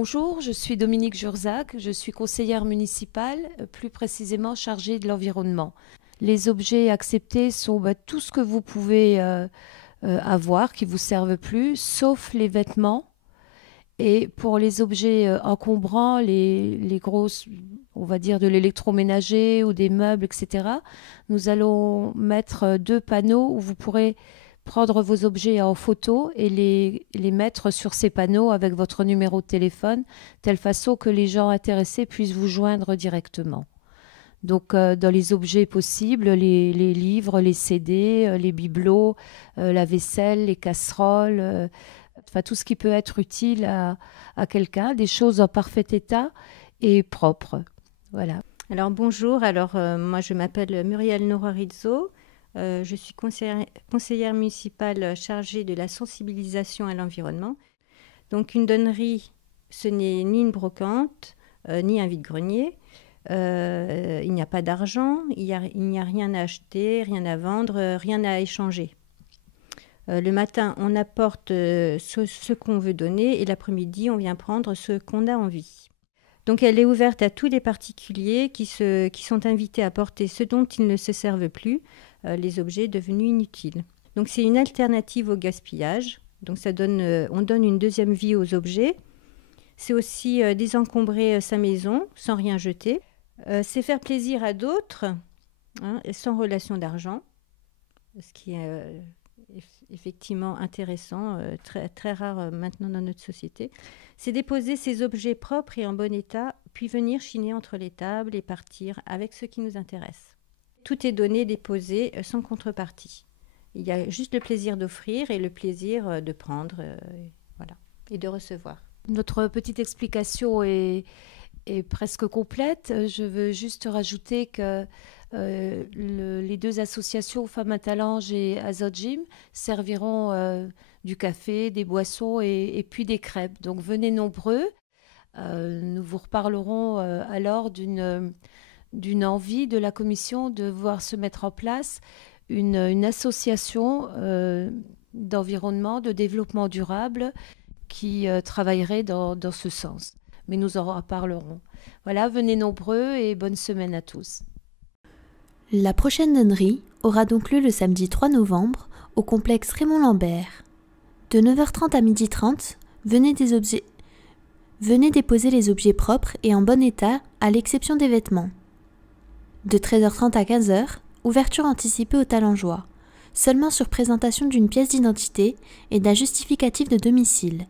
Bonjour, je suis Dominique Jurzac, je suis conseillère municipale, plus précisément chargée de l'environnement. Les objets acceptés sont tout ce que vous pouvez avoir qui ne vous servent plus, sauf les vêtements. Et pour les objets encombrants, les grosses, on va dire de l'électroménager ou des meubles, etc., nous allons mettre 2 panneaux où vous pourrez prendre vos objets en photo et les mettre sur ces panneaux avec votre numéro de téléphone, telle façon que les gens intéressés puissent vous joindre directement. Donc, dans les objets possibles, les livres, les CD, les bibelots, la vaisselle, les casseroles, enfin tout ce qui peut être utile à quelqu'un, des choses en parfait état et propres. Voilà. Alors bonjour, moi je m'appelle Muriel Norarizzo, je suis conseillère municipale chargée de la sensibilisation à l'environnement. Donc une donnerie, ce n'est ni une brocante, ni un vide-grenier. Il n'y a pas d'argent, il n'y a rien à acheter, rien à vendre, rien à échanger. Le matin, on apporte ce qu'on veut donner et l'après-midi, on vient prendre ce qu'on a envie. Donc elle est ouverte à tous les particuliers qui sont invités à porter ce dont ils ne se servent plus, les objets devenus inutiles. Donc c'est une alternative au gaspillage. Donc on donne une deuxième vie aux objets. C'est aussi désencombrer sa maison sans rien jeter. C'est faire plaisir à d'autres, sans relation d'argent, ce qui est effectivement intéressant, très, très rare maintenant dans notre société. C'est déposer ces objets propres et en bon état, puis venir chiner entre les tables et partir avec ce qui nous intéresse. Tout est donné, déposé, sans contrepartie. Il y a juste le plaisir d'offrir et le plaisir de prendre voilà, et de recevoir. Notre petite explication est presque complète. Je veux juste rajouter que les 2 associations, Femmes à Talange et Azot Gym, serviront du café, des boissons et puis des crêpes. Donc venez nombreux. Nous vous reparlerons alors d'une envie de la commission de voir se mettre en place une association d'environnement, de développement durable qui travaillerait dans ce sens. Mais nous en reparlerons. Voilà, venez nombreux et bonne semaine à tous. La prochaine donnerie aura donc lieu le samedi 3 novembre au complexe Raymond Lambert. De 9h30 à 12h30, venez déposer les objets propres et en bon état à l'exception des vêtements. De 13h30 à 15h, ouverture anticipée aux Talangeois, seulement sur présentation d'une pièce d'identité et d'un justificatif de domicile.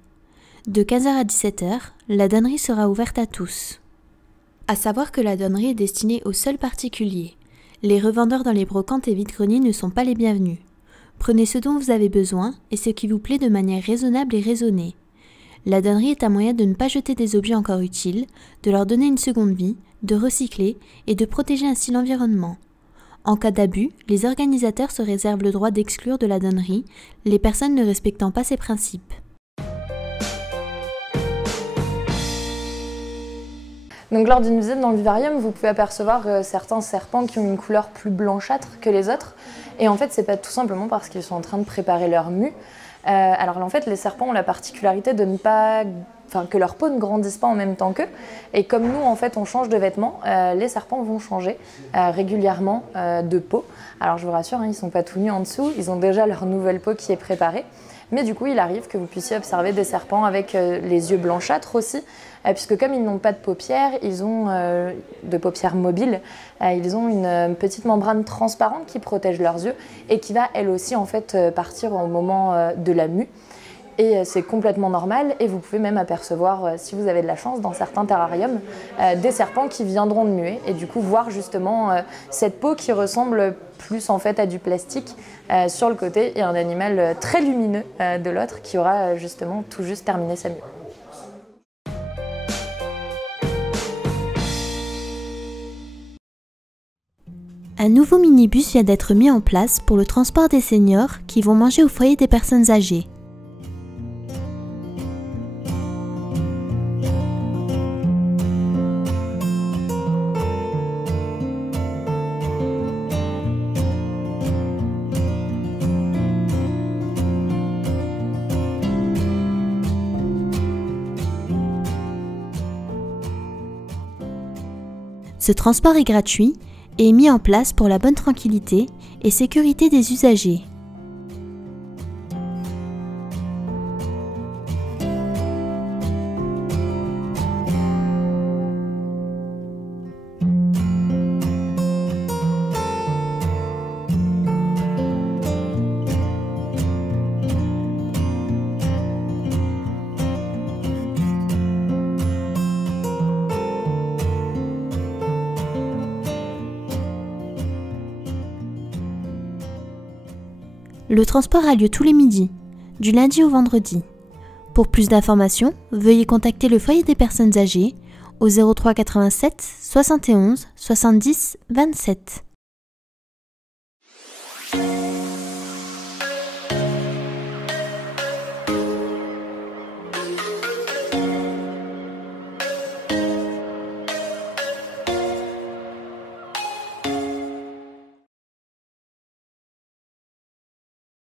De 15h à 17h, la donnerie sera ouverte à tous. À savoir que la donnerie est destinée aux seuls particuliers. Les revendeurs dans les brocantes et vide-greniers ne sont pas les bienvenus. Prenez ce dont vous avez besoin et ce qui vous plaît de manière raisonnable et raisonnée. La donnerie est un moyen de ne pas jeter des objets encore utiles, de leur donner une seconde vie, de recycler et de protéger ainsi l'environnement. En cas d'abus, les organisateurs se réservent le droit d'exclure de la donnerie les personnes ne respectant pas ces principes. Donc lors d'une visite dans le vivarium, vous pouvez apercevoir certains serpents qui ont une couleur plus blanchâtre que les autres. Et en fait, c'est pas tout simplement parce qu'ils sont en train de préparer leur mue. Alors en fait, les serpents ont la particularité de que leur peau ne grandisse pas en même temps qu'eux. Et comme nous, en fait, on change de vêtements, les serpents vont changer régulièrement de peau. Alors je vous rassure, ils ne sont pas tout nus en dessous, ils ont déjà leur nouvelle peau qui est préparée. Mais du coup, il arrive que vous puissiez observer des serpents avec les yeux blanchâtres aussi, puisque comme ils n'ont pas de paupières, ils ont de paupières mobiles, ils ont une petite membrane transparente qui protège leurs yeux et qui va elle aussi en fait partir au moment de la mue. Et c'est complètement normal et vous pouvez même apercevoir, si vous avez de la chance, dans certains terrariums, des serpents qui viendront de muer et du coup voir justement cette peau qui ressemble plus en fait à du plastique sur le côté et un animal très lumineux de l'autre qui aura justement tout juste terminé sa mue. Un nouveau minibus vient d'être mis en place pour le transport des seniors qui vont manger au foyer des personnes âgées. Ce transport est gratuit et est mis en place pour la bonne tranquillité et sécurité des usagers. Le transport a lieu tous les midis, du lundi au vendredi. Pour plus d'informations, veuillez contacter le foyer des personnes âgées au 03 87 71 70 27.